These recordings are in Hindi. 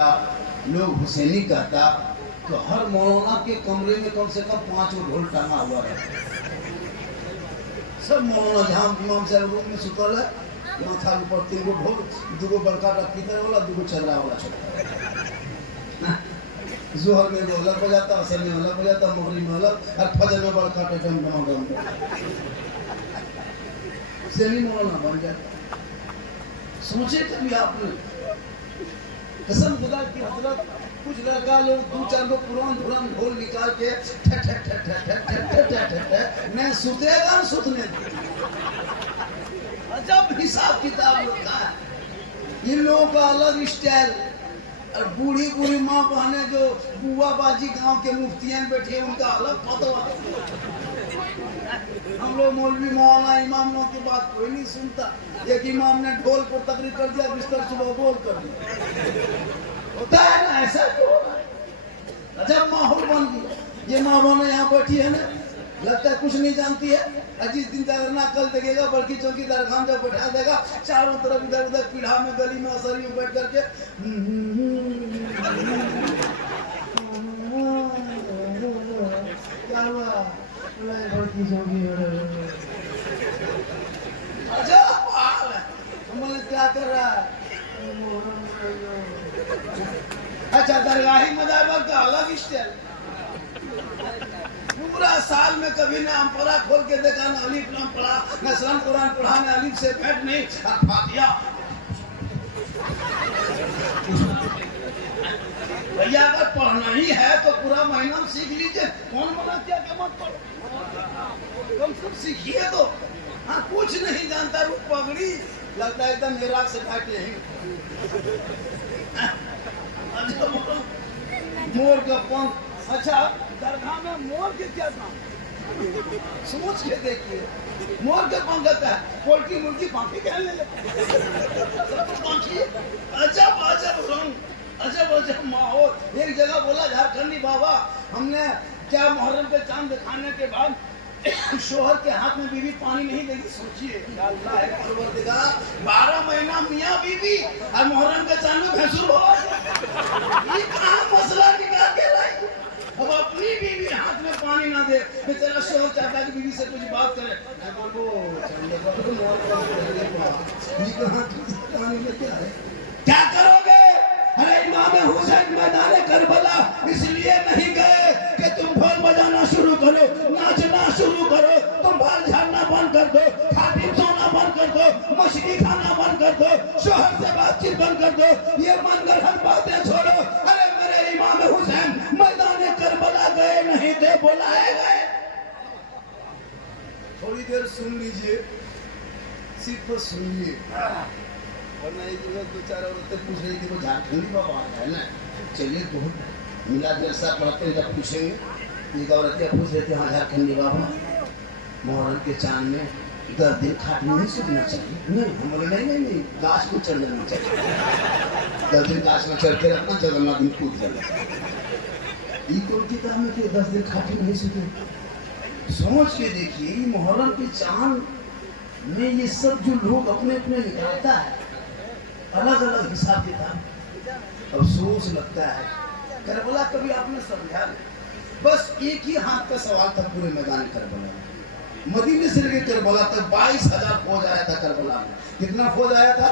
लोग हुसैनी कहता तो हर मौलाना के कमरे में कम से कम 5 ढोल टांगा हुआ है। सब मौलाना जहाँ इमाम साहब रूम में सुतल है, माथा ऊपर 3 ढोल, 2 बड़का का कीर्तन वाला, 2 चदरा वाला छोटा। जोहर में अलग बजाता, असर में अलग बजाता, मगरिब में अलग, और फजर में बड़का टम डम हुसैनी मौलाना बन जाता। सोचे कभी आपने? कसम खुदा की हजरत, कुछ लड़का लोग 2-4 लोग पुरान ढोल निकाल के मैं सुतेगा सुतने अजब हिसाब किताब होता है। इन लोगों का अलग स्टाइल, और बूढ़ी माँ बहने जो बुआ बाजी गांव के मुफ्तियां बैठी है उनका अलग फतवा। हम लोग मौलवी मौलाना इमामों की बात कोई नहीं सुनता। एक इमाम ने ढोल पर तकरीर कर दिया, बिस्तर सुबह बोल कर दिया। होता है ना, ऐसा क्यों हो रहा है? अजब माहौल बन गया। ये माँ बहने यहाँ बैठी है ना, लगता है कुछ नहीं जानती है। जिस दिन जागरना कल देखेगा, बल्कि चौकीदार खान जब बैठा देगा, चारों तरफ इधर उधर पीढ़ा में गली में असरी में बैठ करके क्या हुआ अजब हाल है। हमने क्या कर रहा है? अच्छा, दरगाही मदाबा का अलग स्टाइल। पूरा साल में कभी ना अम्परा खोल के देखा, ना अलीफ लाम पढ़ा, ना सलाम कुरान पढ़ा, ना अलीफ से बैठ नहीं, फातिहा। भैया अगर पढ़ना ही है तो पूरा महीना सीख लीजिए। कौन मना क्या मत पढ़ो, कम से कम सीखिए तो। हाँ, कुछ नहीं जानता, रूप पगड़ी लगता है एकदम मेरा से काट यही। मोर का पंख। अच्छा, दरगाह में मोर के क्या काम? सोच के देखिए, मोर के पंख का है, पोल्ट्री मुर्गी पंखी कहने लगे। अजब अजब रंग, अजब अजब माहौल। एक जगह बोला झारखंडी बाबा, हमने क्या मुहर्रम के चांद दिखाने के बाद शोहर के हाथ में बीवी पानी नहीं देगी। सोचिए, अल्लाह है परवरदिगार, 12 महीना मियाँ बीवी और मुहर्रम के चांद में भैंसुर हो। ये कहाँ मसला निकाल के लाई? अब अपनी बीवी हाथ में पानी ना दे, बेचारा शोहर चाहता है कि बीवी से कुछ बात करे। क्या करोगे? अरे इमाम हुसैन मैदान करबला इसलिए नहीं गए कि तुम ढोल बजाना शुरू करो, नाचना शुरू करो, तुम बाल झाड़ना बंद कर दो, खाटी सोना बंद कर दो, मछली खाना बंद कर दो, शोहर से बातचीत बंद कर दो, ये मनगढ़ंत बातें छोड़ो। अरे मेरे इमाम हुसैन मैदान करबला गए नहीं थे, बुलाए गए। थोड़ी देर सुन लीजिए, सिर्फ सुनिए, वरना एक जगह 2-4 औरतें पूछ रही थी वो झारखंडी बाबा है ना। चलिए, बहुत मिला जलसा पढ़ते हैं जब पूछेंगे। एक औरतें पूछ रही थी, हाँ झारखंडी बाबा, मुहर्रम के चांद में 10 दिन खाट में नहीं सूखना चाहिए। नहीं, हम बोले नहीं, गाछ में चढ़ जाना चाहिए। 10 दिन गाछ में चढ़ते रहना, जगन्ना दिन कूद जाना। ये कौन की काम है कि 10 दिन खाट में नहीं सूखे? सोच के देखिए, मुहर्रम के चांद में ये सब जो लोग अपने अपने निकालता है, अलग अलग हिसाब किताब। अफसोस लगता है, करबला कभी आपने समझा नहीं। बस एक ही हाथ का सवाल था पूरे मैदान करबला में। मदीने से लेकर करबला तक 22,000 फौज आया था करबला में। कितना फौज आया था?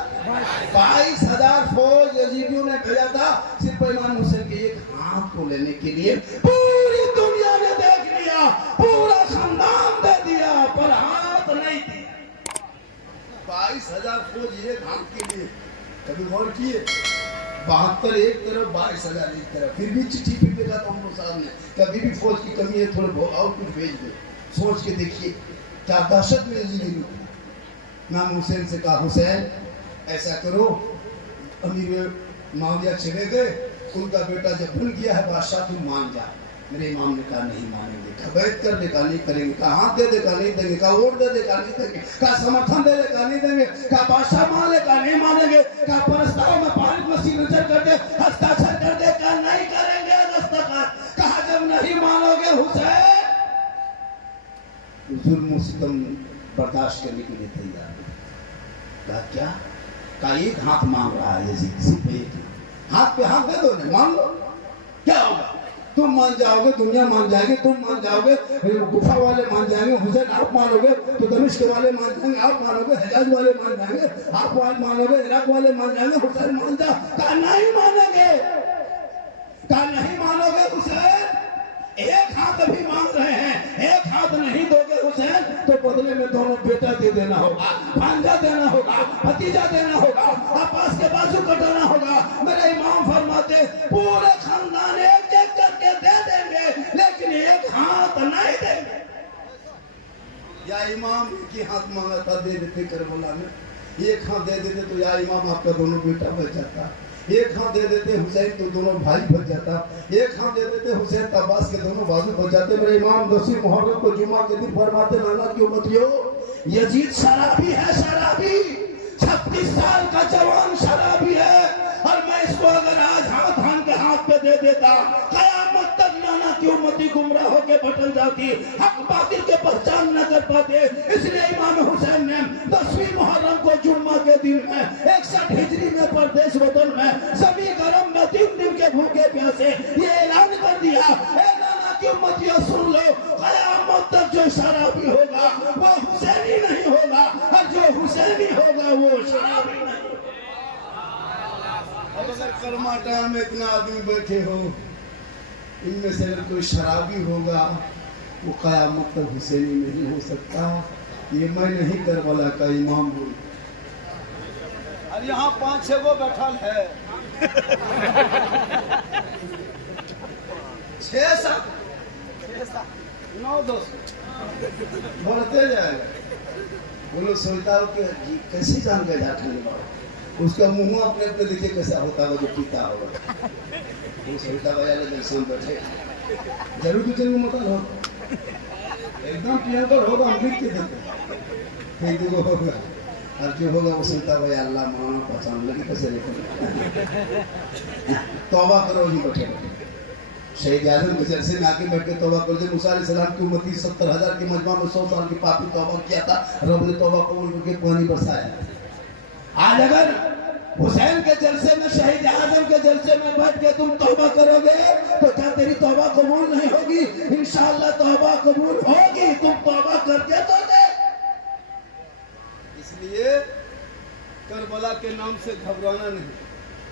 22,000 फौज यजीदियों ने भेजा था सिर्फ इमाम हुसैन के एक हाथ को लेने के लिए। पूरी दुनिया ने देख लिया, पूरा खानदान दे दिया, पर हाथ नहीं दिया। 22,000 फौज एक हाथ के लिए। कभी गौर किए? 72 एक तरफ, 22,000 एक तरफ। फिर भी चिट्ठी फिर देखा तो हम लोग साहब ने, कभी भी फौज की कमी है, थोड़े बहुत और कुछ भेज दो। सोच के देखिए क्या दहशत में जिंदगी। इमाम हुसैन से कहा, हुसैन ऐसा करो, अमीर माविया चले गए, उनका बेटा जब बन गया है बादशाह, तुम मान जा। मेरे इमाम ने कहा नहीं मानेंगे। कहा बैठ कर दे, कहा नहीं करेंगे। कहा हाथ दे दे, कहा नहीं देंगे। कहा वोट दे दे, कहा नहीं देंगे। कहा समर्थन दे दे, कहा नहीं देंगे। कहा बादशाह मान ले, कहा नहीं मानेंगे। कहा प्रस्ताव में पारित में सिग्नेचर कर दे, हस्ताक्षर कर दे, कहा नहीं करेंगे दस्तखत। कहा जब नहीं मानोगे हुसैन, जुल्म सितम बर्दाश्त करने के लिए तैयार। कहा क्या? का एक हाथ मांग रहा है यजीद, सिर्फ एक। हाथ पे हाथ दे दो ना, मान लो, क्या होगा? तुम मान जाओगे, दुनिया मान जाएगी, तुम मान जाओगे, गुफा वाले मान जाएंगे, हुसैन आप मानोगे तो दमिश्क वाले मान जाएंगे, आप मानोगे हिजाज वाले मान जाएंगे, आप मानोगे इराक वाले मान जाएंगे, हुसैन मान जा, कहा नहीं मानेंगे, कहा नहीं मानोगे हुसैन, एक हाथ अभी मांग रहे हैं, एक हाथ नहीं दोगे हुसैन तो बदले में दोनों बेटा दे देना होगा, भांजा देना होगा, भतीजा देना होगा, अब्बास के बाजू कटाना होगा। मेरे इमाम फरमाते पूरे खानदान एक एक करके दे देंगे लेकिन एक हाथ नहीं देंगे। या इमाम एक ही हाथ मांगा था, दे देते करबला में, एक हाथ दे देते तो या इमाम आपका दोनों बेटा बच जाता, एक हाथ दे देते हुसैन तो दोनों भाई बच जाता, एक हाथ दे देते हुसैन तो अब्बास के दोनों बाजू बच जाते। मेरे इमाम 10वीं मुहर्रम को जुमा के दिन फरमाते नाना की उम्मतियों, यजीद शराबी है, शराबी 36 साल का जवान शराबी है, और मैं इसको अगर आज हाथ थाम के हाथ पे दे देता कयामत तक नाना की उम्मती गुमराह होकर भटक जाती, हक बातिल के पहचान न कर पाते। इसलिए इमाम हुसैन ने 10वीं मुहर्रम को जुम्मा के दिन में 61 हिजरी में परदेश वतन में सभी गरम में 3 दिन के भूखे प्यासे ये ऐलान कर दिया, ए नाना की उम्मतियों सुन लो, कयामत तक जो शराबी होगा वो हुसैनी नहीं होगा, और जो हुसैनी होगा वो शराबी नहीं। अब अगर कर्माटा में इतना आदमी बैठे हो, इनमें से अगर कोई शराबी होगा वो कयामत तक हुसैनी नहीं हो सकता। ये मैं नहीं करबला का इमाम बोल, और यहाँ 5-6 गो बैठल है 6-7 9-10 बढ़ते जाएगा। बोलो सोचता हो कि कैसे जान गए झारखंड बाबा, उसका मुंह अपने अपने देखिए कैसा होता होगा जो पीता होगा, वो सोचता भैया जैसे बैठे जरूर कुछ मतलब होगा, एकदम प्रियंकर होगा, हम लिख के देते फिर देखो होगा, और जो होगा वो सोचता भैया अल्लाह मानो पहचान लगी कैसे तौबा करो जी बैठे बैठे। शहीद आजम के जलसे में आके बैठ के तौबा कर दे। मूसा अलैहिस्सलाम की उम्मती 70,000 के मजमा में 100 साल की पापी तौबा किया था, रब ने तौबा कबूल करके पानी बरसाया। आज अगर हुसैन के जलसे में, शहीद आजम के जलसे में बैठ के तुम तौबा करोगे तो क्या तेरी तौबा कबूल नहीं होगी? इंशाअल्लाह तौबा कबूल होगी, तुम तौबा करके तो दे। इसलिए करबला के नाम से घबराना नहीं,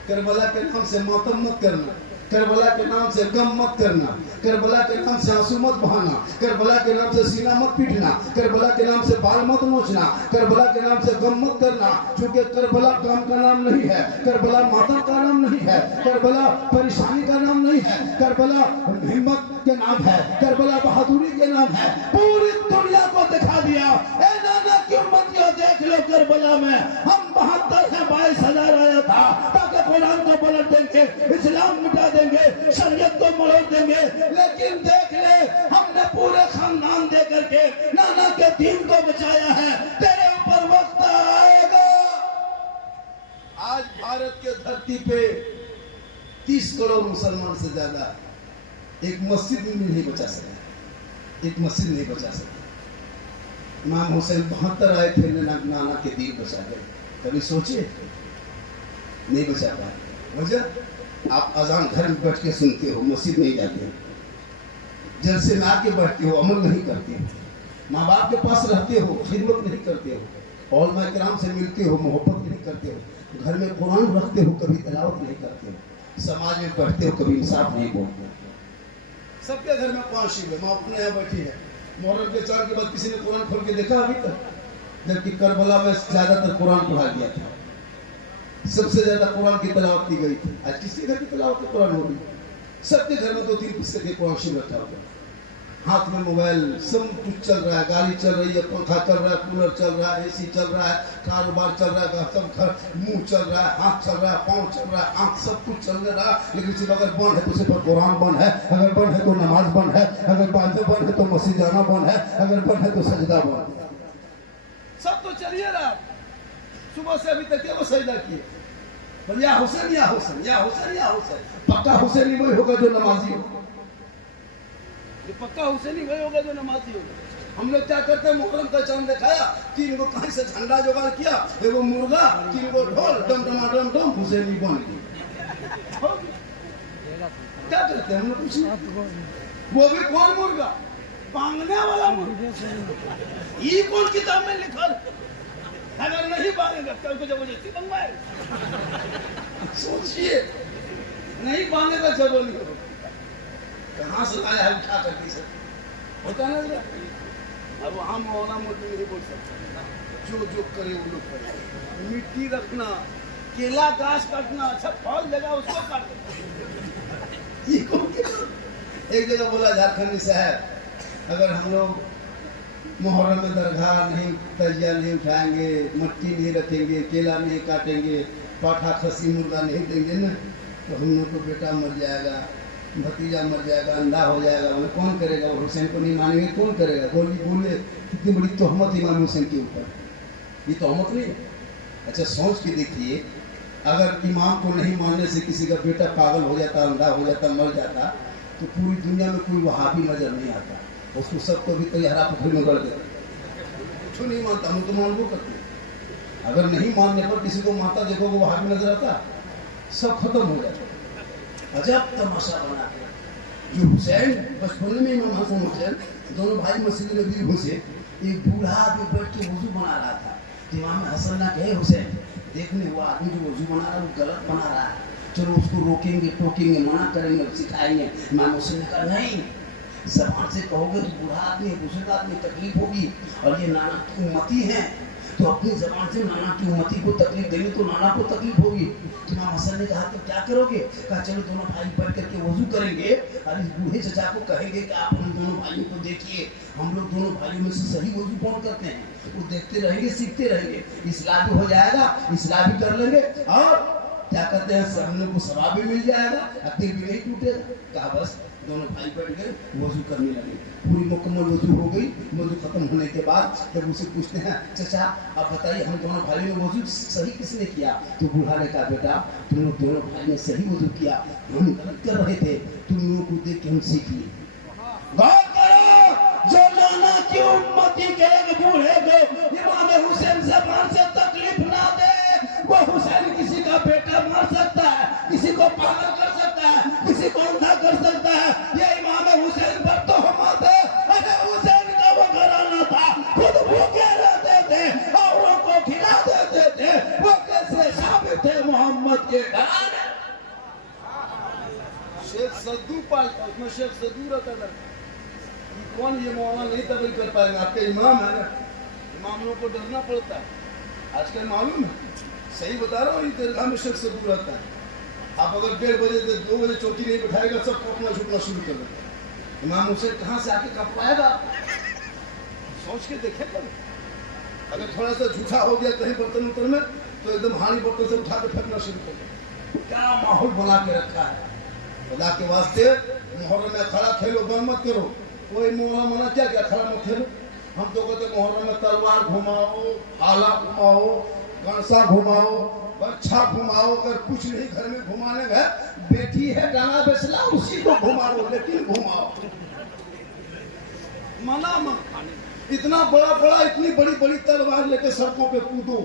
करबला के नाम से मातम मत करना, करबला के नाम से गम मत करना, करबला के नाम से आंसू मत बहाना, करबला के नाम से सीना मत पीटना, करबला के नाम से बाल मत नोचना, करबला के नाम से गम मत करना, क्योंकि करबला गम का नाम नहीं है, करबला मातम का नाम नहीं है, करबला परेशानी का नाम नहीं है, करबला हिम्मत के नाम है, करबला बहादुरी के नाम है। पूरी दुनिया को दिखा दिया, ए नाना की उम्मतियों देख लो करबला में हम 72 से 22,000 आया था, ताकि कुरान को पलट देंगे, इस्लाम मिटा देंगे, शरीयत को मरोड़ देंगे, लेकिन देख ले हमने पूरे खानदान दे करके नाना के दीन को बचाया है। तेरे ऊपर वक्त आएगा। आज भारत के धरती पे 30 करोड़ मुसलमान से ज्यादा, एक मस्जिद भी नहीं बचा सका, एक मस्जिद नहीं बचा सका। इमाम हुसैन 72 आए थे, नाना के दीन बचा गए, कभी सोचे नहीं बचा पाए। वजह आप अजान घर में बैठ के सुनते हो, मस्जिद नहीं जाते हो, जलसे में आके बैठते हो, अमल नहीं करते हो, माँ बाप के पास रहते हो, खिदमत नहीं करते हो, औलमा किराम से मिलते हो, मोहब्बत नहीं करते हो, घर में कुरान रखते हो, कभी तिलावत नहीं करते हो, समाज में पढ़ते हो, कभी इंसाफ नहीं बोलते। सबके घर में कुरान शरीफ है, माँ अपने यहाँ बैठी है, मुहर्रम के चाँद के बाद किसी ने कुरान खोल के देखा अभी तक? जबकि करबला में ज्यादातर कुरान पढ़ा गया था, सबसे ज्यादा कुरान की तलावत की गई थी। आज किसी घर की तलावत कुरान होगी, सबके घर में 2-3 पुस्तक के कुरान शरीफ रखा होगा, हाथ में मोबाइल, सब कुछ चल रहा है, गाड़ी चल रही है, पंखा चल रहा है, कूलर चल रहा है, एसी चल रहा है, कारोबार चल रहा है, सब घर मुंह चल रहा है, हाथ चल रहा है, पाँव चल रहा है, आँख सब कुछ चल रहा है, लेकिन सिर्फ अगर बंद है तो सिर्फ कुरान बंद है, अगर बंद है तो नमाज बंद है, अगर बंद है तो मस्जिद जाना बंद है, अगर बंद है तो सजदा बंद है। सब तो चलिए रहा, सुबह से अभी तक वो सजदा किए, या हुसैन या हुसैन या हुसैन या हुसैन। पक्का हुसैनी वही होगा जो नमाजी होगा, पक्का हुसैनी वही होगा जो नमाजी होगा। हम लोग क्या करते हैं, मुहर्रम का चांद दिखाया, 3 गो कहीं से झंडा जुगाड़ किया, 1 गो मुर्गा, 3 गो ढोल, डम डम डम डम, हुसैनी बन गई। खाओगे? क्या करते हैं हम लोग पूछिए? वो भी कौन मुर्गा? पांगने वाला मुर्गा। ये कौन किताब में लिखा? अगर नहीं बांधेगा कल को जबरदस्ती बनवाए। सोचिए, नहीं बांधेगा जबरदस्ती, कहाँ से लाया है उठा करके सर? होता ना जरा। अब हम मौला मोदी नहीं बोल सकते, जो जो करे वो लोग करे। मिट्टी रखना, केला घास काटना, अच्छा फल लगा उसको काट देना। ये कौन? एक जगह बोला झारखंड शहर, अगर हम लोग मुहर्रम में दरगाह नहीं, तजिया नहीं उठाएंगे, मट्टी नहीं रखेंगे, केला नहीं काटेंगे, पाठा खसी मुर्गा नहीं देंगे ना, तो हम लोग को बेटा मर जाएगा, भतीजा मर जाएगा, अंधा हो जाएगा। मतलब कौन करेगा? वो हुसैन को नहीं मानेंगे, कौन करेगा? बोले कितनी बड़ी तोहमत इमाम हुसैन के ऊपर। ये तोहमत नहीं है। अच्छा सोच के देखिए, अगर इमाम को नहीं मानने से किसी का बेटा पागल हो जाता, अंधा हो जाता, मर जाता, तो पूरी दुनिया में कोई वहाबी नजर नहीं आता। उसको सबको भी तैयारा पुखरी में गड़ देता। कुछ नहीं मानता, हम तो मानबो करते। अगर नहीं मानने पर किसी को मानता देखोगे वहाबी नजर आता, सब खत्म हो जाता। अजब तमाशा बना के जो हुसैन बचपन में इमाम हसन हुसैन दोनों भाई मस्जिद में भी घुसे, एक बूढ़ा आदमी बैठ के वजू बना रहा था। इमाम हसन ने कहे हुसैन देखने वो आदमी जो वजू बना रहा है वो गलत बना रहा है, चलो उसको रोकेंगे, टोकेंगे, मना करेंगे, सिखाएंगे। इमाम हुसैन ने कहा नहीं, जबान से कहोगे तो बूढ़ा आदमी है, बुजुर्ग आदमी, तकलीफ होगी, और ये नाना की उम्मती है, तो अपनी जबान से नाना की उम्मती को तकलीफ देंगे तो नाना को तकलीफ होगी। इमाम हसन ने कहा तो क्या करोगे? कहा चलो दोनों भाई बैठ करके वजू करेंगे और इस बूढ़े चचा को कहेंगे कि आप हम दोनों भाइयों को देखिए, हम लोग दोनों भाइयों में से सही वजू कौन करते हैं, वो देखते रहेंगे, सीखते रहेंगे, इस्लाह भी हो जाएगा, इस्लाह भी कर लेंगे, और क्या कहते हैं हम लोग को सवाब भी मिल जाएगा, दिल भी नहीं टूटेगा। कहा बस दोनों भाई बैठ गए, वजू करने लगे। पूरी मुकम्मल वजू हो गई। वजू खत्म होने के बाद जब उसे पूछते हैं चचा आप बताइए हम दोनों भाई ने वजू सही किसने किया? तो बूढ़ा ने कहा बेटा तुम लोग दोनों भाई ने सही वजू किया, हम गलत कर रहे थे, तुम लोगों को देख के हम सीख लिए। गौर करो, जो नाना की उम्मती के एक बूढ़े को इमाम हुसैन जबान से तकलीफ ना दे, वो हुसैन किसी का बेटा मार सकता है, किसी को पागल कर सकता है, किसी को अंधा कर सकता है। ये इमाम हुसैन पर तो हम है। अरे हुसैन का वो घराना था, खुद भूखे रहते थे, औरों को खिला देते थे, वो कैसे साबित थे मोहम्मद के घराने? शेख सद्दू पालता, उसमें शेख सद्दू रहता था। कौन ये मौलाना नहीं तबील कर पाएगा? आपके इमाम है ना, इमामों को डरना पड़ता है। आजकल मालूम है, सही बता रहा हूँ, दरगाह में शेख सद्दू रहता है। आप अगर 1:30 बजे से 2 बजे चौकी नहीं बैठाएगा, सब कपड़ा छूटना शुरू कर देगा। इमाम हुसैन कहाँ से आके कपवाएगा? सोच के देखे पर अगर थोड़ा सा झूठा हो गया कहीं बर्तन उतर में, तो एकदम हानि बर्तन से उठा के फेंकना शुरू कर देगा। क्या माहौल बना के रखा है। खुदा के वास्ते मुहर्रम में खड़ा खेलो, बंद मत करो। कोई मौला मना क्या क्या खड़ा मत खेलो। हम तो कहते मुहर्रम में तलवार घुमाओ, आला घुमाओ, कणसा घुमाओ, बच्चा घुमाओ। अगर कुछ नहीं घर में घुमाने गए, बेटी है डाला बेसला उसी को घुमाओ, लेकिन घुमाओ मना मत। इतना बड़ा बड़ा इतनी बड़ी बड़ी तलवार लेके सड़कों पे कूदो,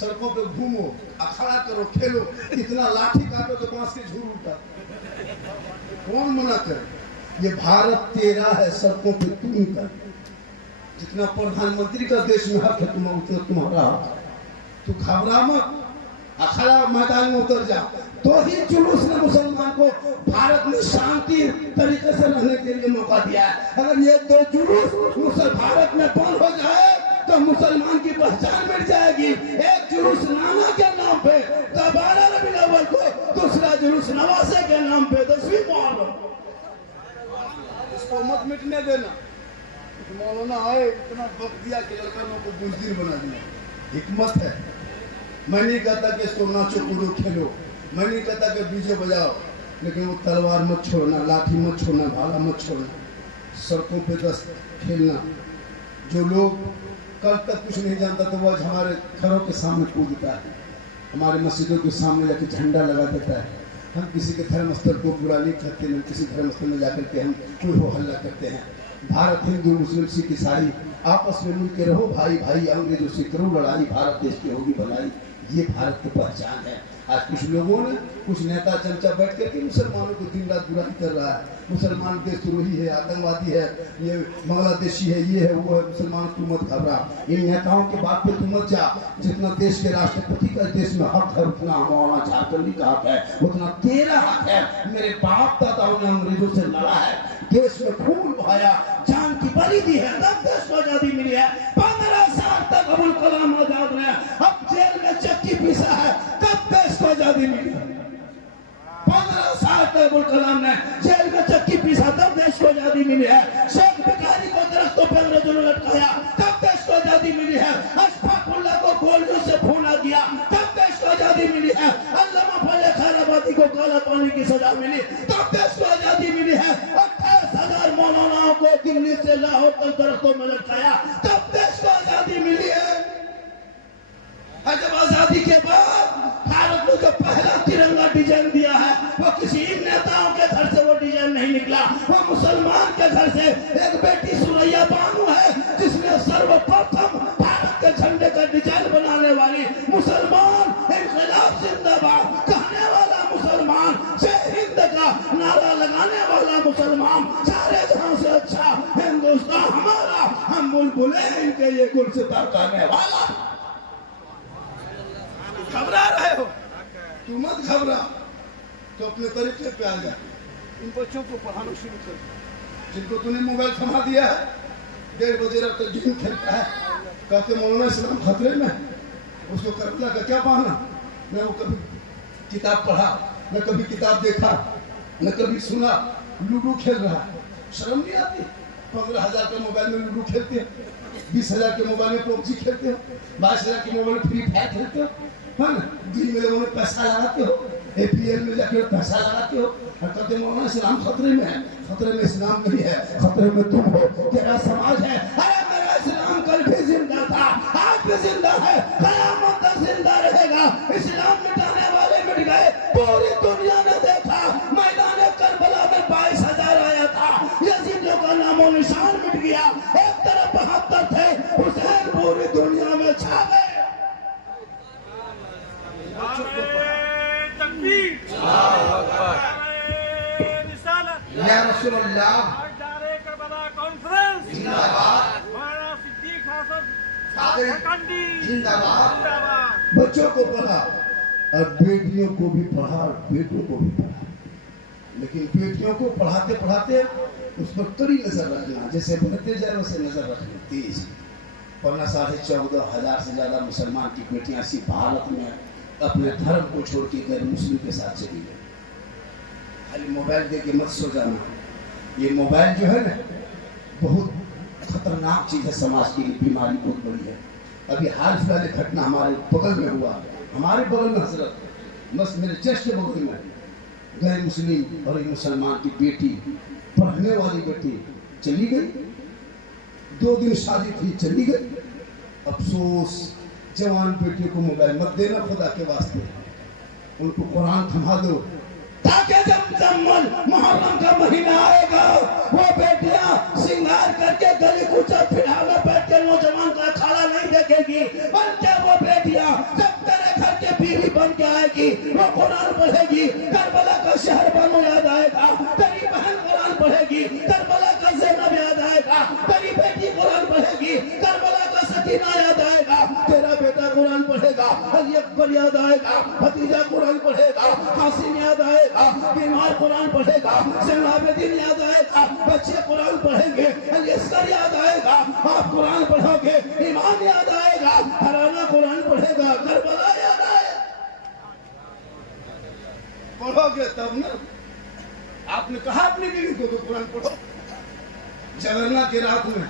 सड़कों पे घूमो, अखाड़ा करो, खेलो। इतना लाठी काटो तो बांस के झूल उठा, कौन मना करे? ये भारत तेरा है, सड़कों पे तू कर। जितना प्रधानमंत्री का देश में हक है उतना तुम्हारा हक। तू घबरा मत, अखाड़ा मैदान में उतर जा। तो ही जुलूस ने मुसलमान को भारत में शांति तरीके से रहने के लिए मौका दिया है। अगर ये दो जुलूस भारत में बंद हो जाए तो मुसलमान की पहचान मिट जाएगी। एक जुलूस नाना के नाम पे 12 रबीउल अव्वल को, दूसरा जुलूस नवासे के नाम पे 10वीं मुहर्रम। इसको मत मिटने देना। मौलाना आए इतना वक्त दिया कि लड़का लोगों को बुज़दिल बना दिया। हिकमत है। मैं नहीं कहता कि इसको नाचो कूदो खेलो, मैं नहीं कहता कि डीजे बजाओ, लेकिन वो तलवार मत छोड़ना, लाठी मत छोड़ना, भाला मत छोड़ना। सड़कों पे दस्त खेलना। जो लोग कल तक कुछ नहीं जानता तो वो आज हमारे घरों के सामने कूदता है, हमारे मस्जिदों के सामने जाके झंडा लगा देता है। हम किसी के धर्म स्थल को बुरा नहीं करते, नहीं किसी धर्म स्थल में जाकर के हम कोई हो हल्ला करते हैं। भारत हिंदू मुस्लिम सिख ईसाई आपस में मिल के रहो, भाई भाई अंग्रेजों से करो लड़ाई, भारत देश की होगी भलाई। ये भारत की पहचान है। आज कुछ लोगों ने, कुछ नेता चमचा बैठ करके मुसलमानों को दिन रात बुराई कर रहा है। मुसलमान देशद्रोही है, आतंकवादी है, ये बांग्लादेशी है, ये है, वो है, मुसलमान तू मत घबरा। इन नेताओं के बात पे तू मत जा। जितना देश के राष्ट्रपति का देश में हक है, उतना मौलाना झारखंडी का हक है, उतना तेरा हक है। मेरे बाप दादाओं ने अंग्रेजों से लड़ा है, देश में खून बहाया, जान की बलि दी है, तब देश को आजादी मिली है। 15 साल तक अबुल कलाम आजाद रहे, अब जेल में चक्की पीसा है, तब देश को आजादी मिली है। 15 साल तक अबुल कलाम ने जेल में चक्की पीसा, तब देश को आजादी मिली है। शेख भिखारी को दरख्तों पर अंग्रेजों ने लटकाया, तब देश को आजादी मिली है। अशफाकुल्लाह को गोलियों से भूना दिया, तब देश को आजादी मिली है। अल्लामा फजल खैराबादी को काला पानी की सजा मिली, तब देश को आजादी मिली है। 28,000 मौलानाओं को दिल्ली से लाहौर तक दरख्तों में लटकाया, तब देश को आजादी मिली है। जब आजादी के बाद भारत को जो पहला तिरंगा डिजाइन दिया है, वो किसी नेताओं के घर से वो डिजाइन नहीं निकला, वो मुसलमान के घर से एक बेटी सुरैया बानू है, जिसने सर्वप्रथम भारत के झंडे का डिजाइन बनाने वाली मुसलमान, इनकलाब जिंदाबाद कहने वाला मुसलमान, जय हिंद का नारा लगाने वाला मुसलमान, सारे जहां से अच्छा हिंदुस्तान हमारा, हम बुलबुले इनके ये गुलसिता करने वाला। घबरा रहे हो, तू मत घबरा, तो अपने तरीके पे आ जा। इन बच्चों को पढ़ाना शुरू कर, जिनको तूने मोबाइल थमा दिया है, 1:30 बजे रात तक गेम खेलता है, कहते मौलाना इस्लाम खतरे में, उसको करबला का क्या पाना। मैं वो कभी किताब पढ़ा, न कभी किताब देखा, न कभी सुना, लूडो खेल रहा है, शर्म नहीं आती। 15,000 के मोबाइल में लूडो खेलते हैं, 20,000 के मोबाइल में पबजी खेलते हो, 22,000 के मोबाइल में फ्री फायर खेलते हो, है ना। दिन में लोगों ने पैसा लगाते हो, APL में जाकर पैसा लगाते हो, और कहते मौलाना इस्लाम खतरे में है। खतरे में इस्लाम नहीं है, खतरे में तुम हो, तेरा समाज है। अरे मेरा इस्लाम कल भी जिंदा था, आज भी जिंदा है, कयामत तक जिंदा रहेगा। इस्लाम मिटाने वाले मिट गए, पूरी दुनिया ने देखा। मैदान करबला में 22,000 आया था, यजीदियों का नामो निशान मिट गया। एक तरफ 72 थे, हुसैन पूरी दुनिया में छा गए। या रसूलल्लाह कॉन्फ्रेंस जिंदाबाद। बच्चों को पढ़ा और बेटियों को भी पढ़ा और बेटों को भी पढ़ा, लेकिन बेटियों को पढ़ाते पढ़ाते उस पर कड़ी नजर रखना, जैसे बढ़ते जाए वैसे नजर रखना तेज। वरना 14,500 से ज्यादा मुसलमान की बेटियां इसी भारत में अपने धर्म को छोड़ के गैर मुस्लिम के साथ चली गई। खाली मोबाइल दे के मत सो जाना। ये मोबाइल जो है ना, बहुत खतरनाक चीज है, समाज के लिए बीमारी बहुत बड़ी है। अभी हाल फिलहाल घटना हमारे बगल में हुआ, हमारे बगल में हजरत, बस मेरे जस्ट के बगल में गैर मुस्लिम और एक मुसलमान की बेटी, पढ़ने वाली बेटी चली गई। 2 दिन शादी थी, चली गई। अफसोस, जवान बेटियों को मोबाइल मत देना खुदा के वास्ते, उनको कुरान थमा दो, ताकि जब मुहर्रम का महीना आएगा, वो बेटियां श्रृंगार करके गली कूचा फिरा में बैठ के नौजवान का अखाड़ा नहीं देखेगी, बल्कि वो बेटियां जब तेरे घर के बीवी बन के आएगी, वो कुरान पढ़ेगी। करबला का शहर बनो याद आएगा, तेरी बहन कुरान पढ़ेगी। करबला का ज़ैनब याद आएगा, तेरी बेटी कुरान पढ़ेगी। करबला का सकीना याद आएगा, तेरा बेटा कुरान पढ़ेगा। अली अकबर याद आएगा, भतीजा कुरान पढ़ेगा। हासिम याद आएगा, बीमार कुरान पढ़ेगा। ज़ैनुलाब्दीन याद आएगा, बच्चे कुरान पढ़ेंगे। अली असगर याद आएगा, आप कुरान पढ़ोगे। ईमान याद आएगा, हराना कुरान पढ़ेगा। करबला याद आएगा, पढ़ोगे तब ना। आपने कहा अपनी बीवी को कुरान पढ़ो। जगरना की रात में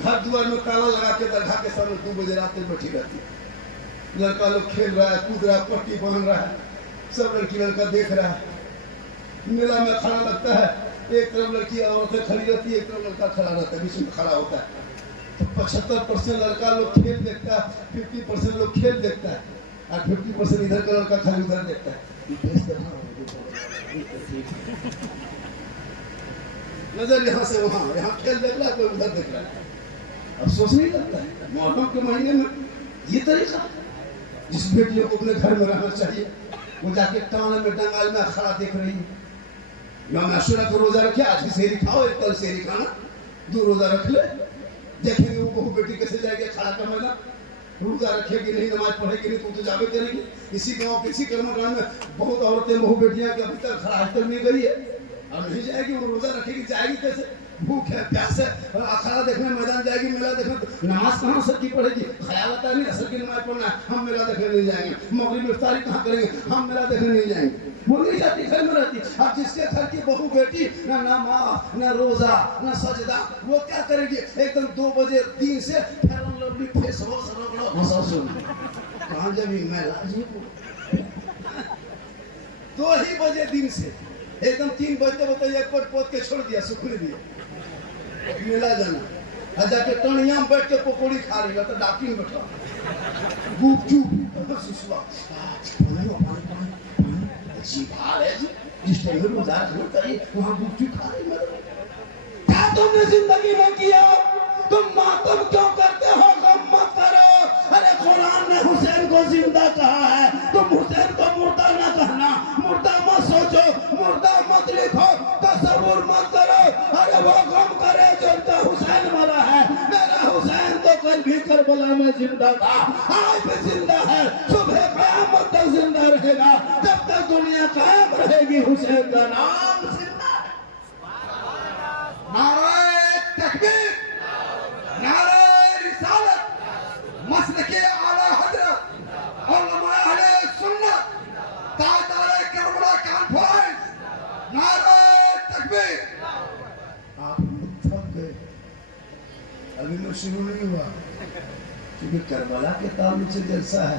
घर द्वार में ताला लगा के दरगाह के सामने 2 बजे रात में बैठी रहती है। लड़का लोग खेल रहा है, कूद रहा है, पट्टी बांध रहा है, सब लड़की लड़का देख रहा है। मेला में खड़ा लगता है, एक तरफ लड़की औरतें खड़ी रहती है, एक तरफ लड़का खड़ा रहता है, बीच में खड़ा होता है। तो 75% लड़का लोग खेल देखता है, 50% लोग खेल देखता है, और 50% इधर का लड़का खाली उधर देखता है। नजर यहाँ से वहाँ, यहाँ खेल देख रहा है, कोई उधर देख रहा है। अफसोस नहीं लगता है मुहर्रम के महीने में ये तरीका। जिस बेटियों को अपने घर में रहना चाहिए वो जाके टाने में डंगाल में खड़ा देख रही है। इमाम अशूरा का रोजा रखे, आज की सेहरी खाओ, एक कल सेहरी खाना, 2 रोजा रख ले, देखेंगे वो बहू बेटी कैसे जाएगी खड़ा कर मैदान। रोजा रखेगी नहीं, नमाज पढ़ेगी नहीं, तू तो जावे करेगी। इसी गांव के इसी कर्मकांड में बहुत औरतें बहू बेटियां की अभी तक खड़ा तक नहीं गई है और नहीं जाएगी। वो रोजा रखेगी, जाएगी कैसे? भूख है, प्यास है, अखाड़ा देखने मैदान जाएगी, मेला देखने। नमाज कहाँ असर की पढ़ेगी? ख्याल आता नहीं असर की नमाज पढ़ना है, हम मेला देखने नहीं जाएंगे। मगरिब में इफ्तारी कहाँ करेंगे? हम मेला देखने नहीं जाएंगे। वो नहीं जाती, घर में रहती। अब जिसके घर की बहू बेटी ना नमाज ना रोजा ना सजदा, वो क्या करेगी? एकदम 2 बजे दिन से फेयर लवली फेस वॉश कहाँ जब मेला जी 2 ही बजे दिन से एकदम 3 बजते बताइए पोत के छोड़ दिया, सुखने दिया मेला जाना। जाके टनिया में बैठ के पकौड़ी खा रही है तो डाकी में बैठा गुप चुप सुसवा जी भाल है जी, जिस टाइम में रोजा रखना चाहिए वहाँ गुप चुप खा रही है। क्या तुमने जिंदगी में किया? तुम मातम क्यों करते हो? गम मत करो। अरे कुरान ने हुसैन को जिंदा कहा है, तुम हुसैन को मुर्दा ना कहना, मुर्दा मत सोचो, मुर्दा मत लिखो, तसव्वुर मत करो। अरे वो गम करे जो हुसैन मरा है। मेरा हुसैन तो कल भी करबला में जिंदा था, आज भी जिंदा है, सुबह क़यामत तक जिंदा रहेगा। जब तक दुनिया कायम रहेगी हुसैन का नाम जिंदा है। नारे तकबीर, नारे रिसालत, मसलके आला हजरत और उलमाए अहले सुन्नत, ताजदारे करबला कॉन्फ्रेंस, नारे तकबीर। आप थक गए, अभी मैं शुरू नहीं हुआ क्योंकि करबला के ताल्लुक से जलसा है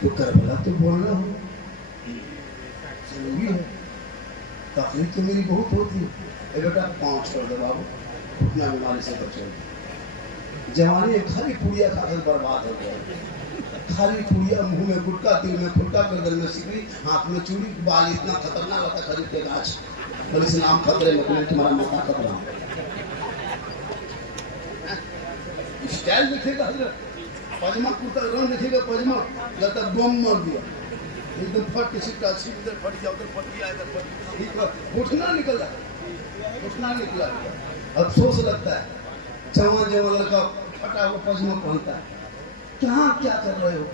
तो करबला तो बोलना हो जरूरी है। तकलीफ तो मेरी बहुत होती है। बेटा पाँव छोड़ दो बाबू, उतना बीमारी से बचो। जवानी खाली पुड़िया खाकर बर्बाद हो गया। खाली पुड़िया, मुंह में गुटका, दिल में फुटका, गर्दन में सिकड़ी, हाथ में चूड़ी, बाल इतना खतरनाक होता खरीद के गाछ और इस नाम खतरे में तुम्हारा माता खतरा। स्टाइल दिखेगा पजमा कुर्ता रंग दिखेगा, पजमा लगता बम मार दिया एकदम फट के सिक्का इधर फट गया, उधर फट गया, इधर फट गया, उठना निकला, उठना निकला। अफसोस लगता है जवान जवान लड़का फटा हुआ पजमा पहनता है। क्या कर रहे हो?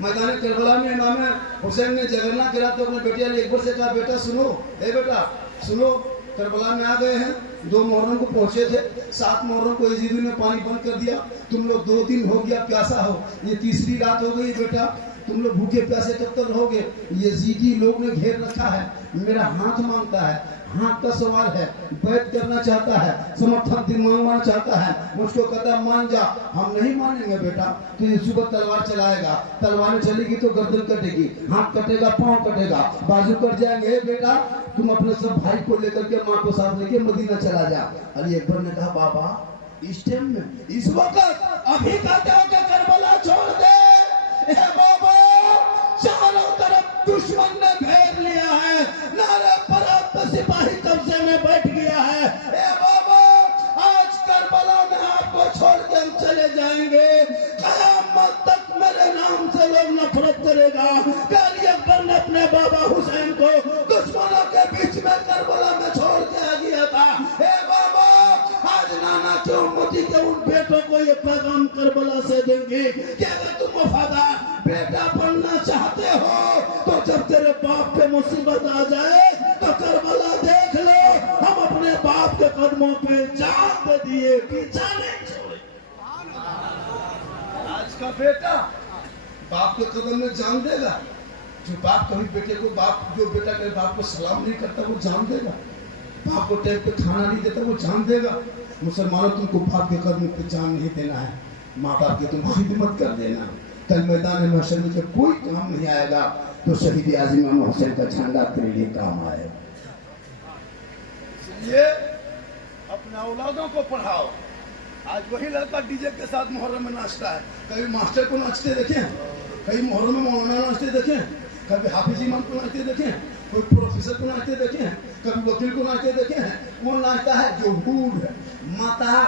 मैदान करबला में इमाम हुसैन ने जगरना गिरा तो अपने बेटिया ने एक बार से कहा, बेटा सुनो, ए बेटा सुनो, करबला में आ गए हैं, 2 मुहर्रम को पहुंचे थे, 7 मुहर्रम को यजीदी में पानी बंद कर दिया, तुम लोग 2 दिन हो गया प्यासा हो, ये 3री रात हो गई बेटा, तुम लोग भूखे प्यासे कब तक रहोगे? यजीदी लोग ने घेर रखा है, मेरा हाथ मांगता है, हाथ का सवाल है, बैठ करना चाहता है, समर्थन दिन मांगना चाहता है, मुझको कहता मान जा। हम नहीं मानेंगे बेटा, तो ये सुबह तलवार चलाएगा, तलवार चलेगी तो गर्दन कटेगी, हाथ कटेगा, पांव कटेगा, बाजू कट जाएंगे। बेटा तुम अपने सब भाई को लेकर के, माँ को साथ लेके मदीना चला जा। अली अकबर ने कहा बाबा इस टाइम में, इस वक्त अभी कहते हो कि करबला छोड़ दे? बाबा चारों तरफ दुश्मन ने घेर लिया है, नारे परात सिपाही कब्जे में बैठ गया है। ए बाबा आज करबला में आपको छोड़ के हम चले जाएंगे, क़यामत तक मेरे नाम से लोग नफरत करेगा। अली अकबर ने अपने बाबा हुसैन को दुश्मनों के बीच में करबला में छोड़ के आ गया था। ए बाबा आज नाना की उम्मती के उन बेटों को ये पैगाम करबला से देंगे कि अगर तुम वफादार बेटा बनना चाहते हो तो जब तेरे बाप पे मुसीबत आ जाए तो करबला देख लो, हम अपने बाप के कदमों पे जान दे दिए, पीछा नहीं छोड़े। आज का बेटा बाप के कदम में जान देगा। जो बाप कभी बेटे को, बाप जो बेटा कभी बाप को सलाम नहीं करता वो जान देगा, बाप को टाइम पे खाना नहीं देता वो जान देगा। मुसलमानों तुमको बाप के कदम पे जान नहीं देना है, माँ बाप की तुम खिदमत कर देना। कल मैदान महशर में जब कोई काम नहीं आएगा तो शहीद आज़म इमाम हुसैन का झंडा तेरे लिए काम आएगा। इसलिए अपने औलादों को पढ़ाओ। आज वही लड़का डीजे के साथ मुहर्रम में नाचता है। कभी मास्टर को नाचते देखें, कभी मुहर्रम में मौलाना नाचते देखें, कभी हाफिज इमाम को नाचते देखें, कोई प्रोफेसर को नाचते देखें, कभी वकील को नाचते देखें। वो नाचता है जो बूढ़ माता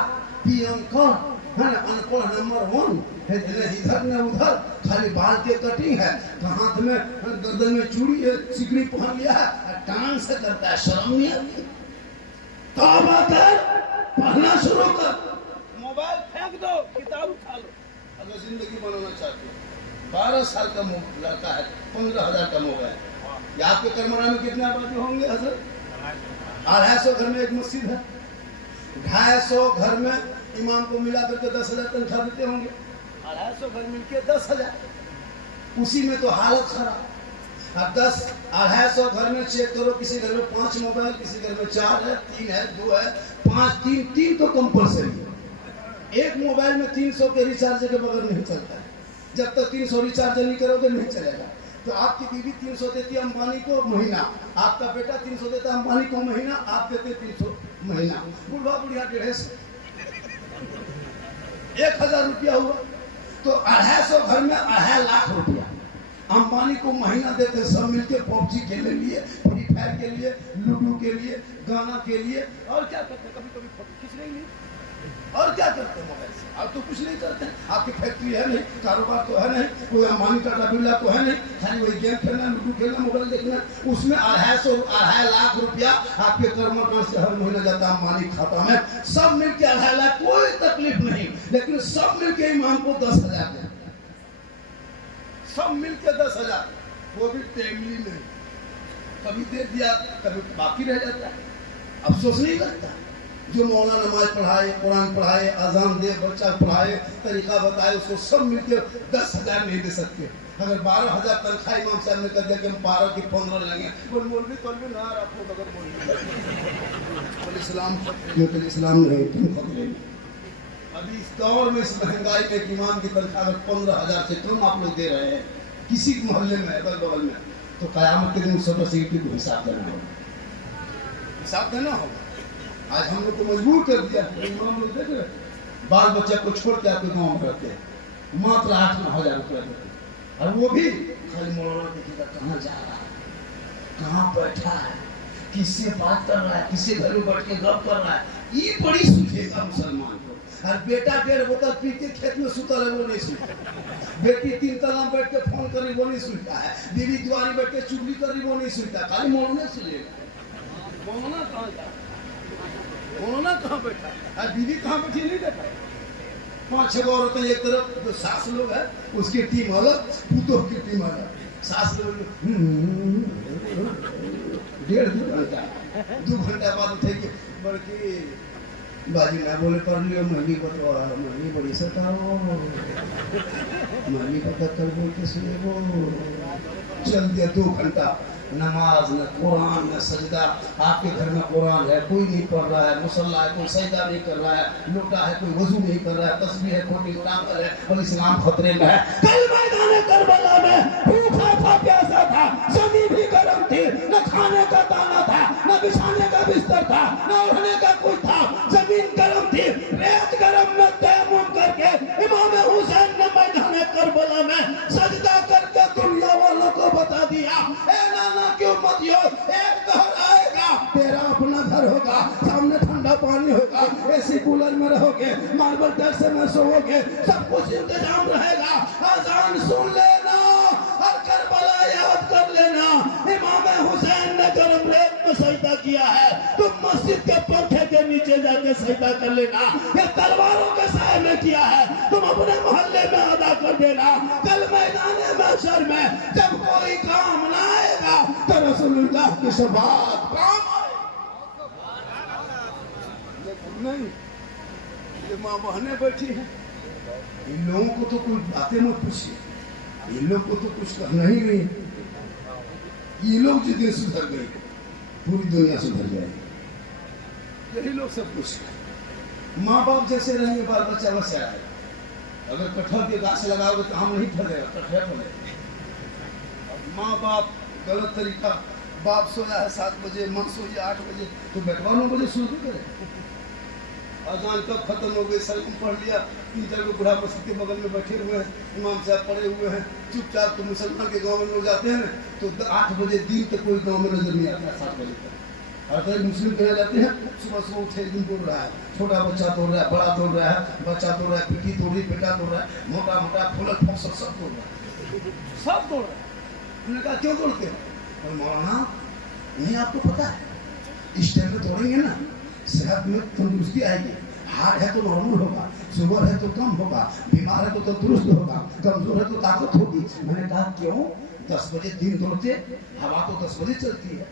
पियंकर है ना, अनपढ़ नंबर 1 है, न इधर न उधर, खाली बाल के कटिंग है, हाथ में गर्दन में चूड़ी है, सिकड़ी पहन लिया है, टांग से करता है, शर्म नहीं आती। तौबा कर, पढ़ना शुरू कर, मोबाइल फेंक दो, किताब उठा लो। अगर जिंदगी बनाना चाहते हो, 12 साल का लड़का है, 15,000 का मोबाइल, या आपके कर्मरा में कितने आबादी होंगे हजरत? 250 घर में एक मस्जिद है, 250 घर में इमाम को मिला करके 10,000 तनख्वाह देते होंगे, 250 घर मिलके 10,000, उसी में तो हालत खराब। अब 250 घर में चेक करो, किसी घर में 5 मोबाइल, किसी घर में 4 है, 3 है, 2 है, 5, 3 तो कंपल्सरी है। एक मोबाइल में 300 के रिचार्ज के बगैर नहीं चलता है, जब तक 300 रिचार्ज नहीं करोगे नहीं चलेगा। तो आपकी बीवी 300 देती है अंबानी को महीना, आपका बेटा 300 देता है अंबानी को महीना, आप देते 300 महीना, बुढ़ा बुढ़िया 150, 1000 रुपया हुआ। तो 250 घर में 2.5 लाख रुपया अंबानी को महीना देते, सब मिलके पबजी खेलने लिए, फ्री फायर के लिए, लूडो के लिए, गाना के लिए, और क्या करते, कभी कभी फोटो खींच नहीं, और क्या करते हैं मोबाइल से? आप तो कुछ नहीं करते हैं, आपकी फैक्ट्री है नहीं, कारोबार तो है नहीं, कोई अंबानी टाटा बिरला तो है नहीं, खाली वही गेम खेलना, लूडो खेलना, मोबाइल देखना, उसमें 2.5 लाख रुपया आपके कर्मकांड से हर महीना जाता है अंबानी खाता में, सब मिलके 2.5 लाख, कोई तकलीफ नहीं, लेकिन सब मिलके इमाम को 10,000 देते, सब मिलके 10,000, वो भी टाइमली नहीं, कभी दे दिया, कभी बाकी रह जाता है, अफसोस नहीं लगता। जो मौला नमाज पढ़ाए, कुरान पढ़ाए, अजान दे, बच्चा पढ़ाए, तरीका बताए, उसको सब मिलके 10,000 नहीं दे सकते। अगर 12,000 तनख्वाह इमाम साहब ने कर दिया कि हम 12 की 15 लेंगे, बोल मौलवी तौलवी ना आपको बगैर बोल इस्लाम क्योंकि इस्लाम नहीं, तुम खतरे में अभी इस दौर में, इस महंगाई में इमाम की तनख्वाह अगर 15,000 से कम आप लोग दे रहे हैं किसी मोहल्ले में, अगल बगल में, तो कयामत के दिन सब सिक्योरिटी को हिसाब देना होगा, हिसाब देना होगा। आज हम लोग को मजबूर कर दिया, इमाम लोग देख रहे, बाल बच्चा को छोड़ के आपके गाँव में रहते हैं, मात्र 8-9 हजार रुपया देते, और वो भी खाली मौलाना देखिएगा कहाँ जा रहा है, कहाँ बैठा है, किससे बात कर रहा है, किससे घर में बैठ के गप कर रहा है, ये बड़ी सूझेगा मुसलमान को। और बेटा 1.5 बोतल पी के खेत में सुता है, वो नहीं सुनता, बेटी 3 तला बैठ के फोन कर रही, वो नहीं सुनता है, बीवी द्वारी बैठ के चुगली कर रही, वो नहीं सुनता, खाली मौलाना सुनेगा। मौलाना कहाँ जा, मौलाना कहाँ बैठा है, बीवी कहाँ बैठी नहीं देखा, 5-6 औरतें एक तरफ, जो सास लोग है उसकी टीम अलग, पुतोह की टीम अलग, सास लोग 1.5-2 घंटा बाद उठेगी, बड़की बाजी ना बोले पढ़ लियो, महंगी बतवा, महंगी बड़ी सताओ, महंगी पता कर बोल के सुने वो, चल दिया 2 घंटा, नमाज न कुरान न सजदा, आपके घर में कुरान है कोई नहीं पढ़ रहा है, मुसल्ला है कोई सजदा नहीं कर रहा है, लोटा है कोई वजू नहीं कर रहा है, तस्बीह है खोटी उठाकर है, और इस्लाम खतरे में है। कल मैदान करबला में भूखा था, प्यासा था, जमीन भी गर्म थी, न खाने का दाना था, न बिछाने का बिस्तर था, न ओढ़ने का कुछ था, जमीन गर्म थी, रेत गर्म में तयम्मुम करके इमाम हुसैन ने मैदान करबला में सजदा करके दुनिया वालों को बता दिया, ए नाना क्यों मत हो, एक घर आएगा, तेरा अपना घर होगा, सामने ठंडा पानी होगा, एसी कूलर में रहोगे, मार्बल टाइल्स में सोओगे, सब कुछ इंतजाम रहेगा, अजान सुन लेना और करबला याद कर लेना, इमाम हुसैन ने गरम रेत में सजदा किया है, तुम मस्जिद के पंखे के नीचे जाके सजदा कर लेना, ये तलवारों के साए में किया है, तुम अपने मोहल्ले में अदा कर देना, कल मैदान महशर में जब कोई काम ना आएगा तो रसूलुल्लाह की शफाअत काम आएगी। नहीं, ये माँ बहनें बैठी हैं, इन लोगों को तो कोई बातें मत पूछिए, इन लोग को तो कुछ करना ही नहीं, ये लोग जिस दिन सुधर गए पूरी दुनिया सुधर जाएगी, यही लोग सब कुछ। माँ बाप जैसे रहेंगे बाल बच्चा वैसे आएगा, अगर कटहल के गाछ लगाओगे तो आम नहीं फलेगा, कटहल फलेगा। माँ बाप गलत तरीका, बाप सोया है 7 बजे, माँ सोई 8 बजे, तो बेटवा 9 बजे शुरू करे, अजान कब खत्म हो गई, सलम पढ़ लिया, 3-4 को बुढ़ा मस्जिद के बगल में बैठे हुए हैं, इमाम साहब पड़े हुए हैं चुपचाप, तो मुसलमान के गांव में लोग जाते हैं तो 8 बजे दिन तक कोई गांव में नजर नहीं आता, 7 बजे तक और कई मुस्लिम कहे जाते हैं सुबह सुबह उठे एक दिन तोड़ रहा है, छोटा बच्चा तोड़ रहा है, बड़ा तोड़ रहा है, बच्चा तोड़ रहा है, पिटी तोड़ रही, बेटा तोड़ रहा है, मोटा मोटा फूलक फौसक सब तोड़ रहा है, सब तोड़ रहा है। उन्होंने कहा क्यों तोड़ते हो? और मौलाना नहीं आपको पता है इस टाइम में तोड़ेंगे ना सेहत में तंदुरुस्ती आएगी, हार्ट है तो नॉर्मल होगा, शुगर है तो कम होगा, बीमार है तो तंदुरुस्त होगा, कमजोर है तो ताकत होगी। मैंने कहा क्यों? 10 बजे दिन दौड़ते हवा तो 10 बजे चलती है,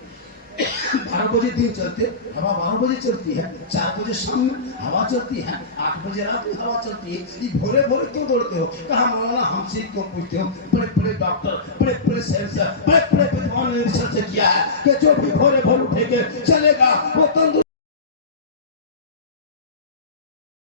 12 बजे दिन चलते हवा 12 बजे चलती है, 4 बजे शाम में हवा चलती है, 8 बजे रात में हवा चलती है, ये भोरे भोरे क्यों दौड़ते हो? कहा मौलाना हमसे क्यों पूछते हो? बड़े बड़े डॉक्टर, बड़े बड़े साइंसर, बड़े